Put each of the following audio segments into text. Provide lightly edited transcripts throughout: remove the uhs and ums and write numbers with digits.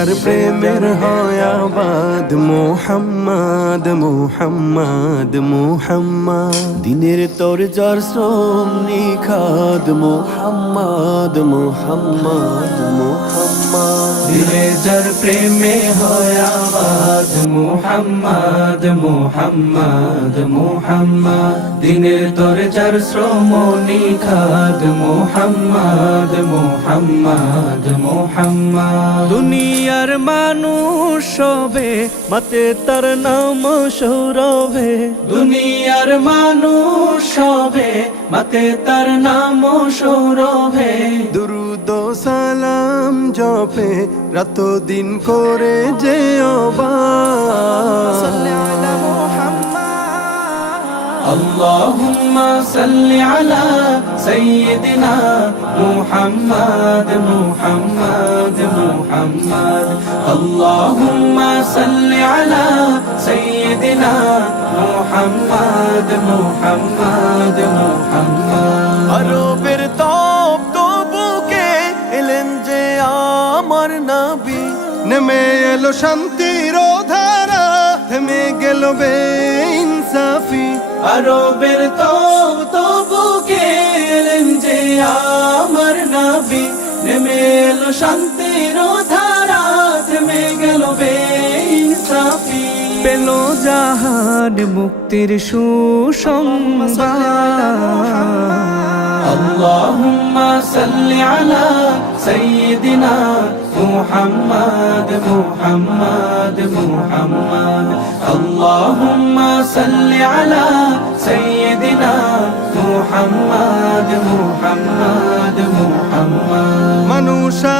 যার প্রেমের হয় আবাদ মোহাম্মদ মোহাম্মদ মোহাম্মদ দিনের তোর যার শ্রম নিখাদ মোহাম্মদ মোহাম্মদ মোহাম্মদ দিলে যার প্রেমে হয় আবাদ মুহাম্মদ মুহাম্মদ মুহাম্মদ দিনের তোর যার শ্রম নিখাদ মুহাম্মদ মুহাম্মদ মুহাম্মদ দুনিয়ার মানুষ সবে মতে তার নাম সৌরভে দুনিয়ার মানুষ সবে মাতে তার নাম সৌরভে দুরুদ ও সালাম জপে রাত দিন করে যে اللهم صل على سيدنا محمد محمد محمد اللهم صل على سيدنا محمد محمد محمد আরবের তপ্ত বুকে এলেন যে আমার নবী নেমে এলো শান্তির ধারা থেমে গেল বেইনসাফি আরবের বুকে এলেন যে আমার নবী নেমে এলো শান্তির ধারা থেমে গেল বেইনসাফি পেল জাহান মুক্তির সুসংবাদ اللهم صل على سيدنا محمد محمد محمد اللهم صل على سيدنا محمد محمد محمد মানুষা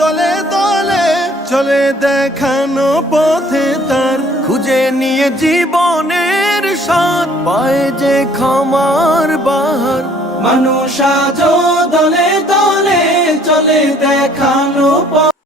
দলে দলে চলে দেখানো পথে তার খুঁজে নিয়ে জীবনের স্বাদ পায় যে ক্ষমার বাহার মানুষ আজ দলে দলে চলে দেখানো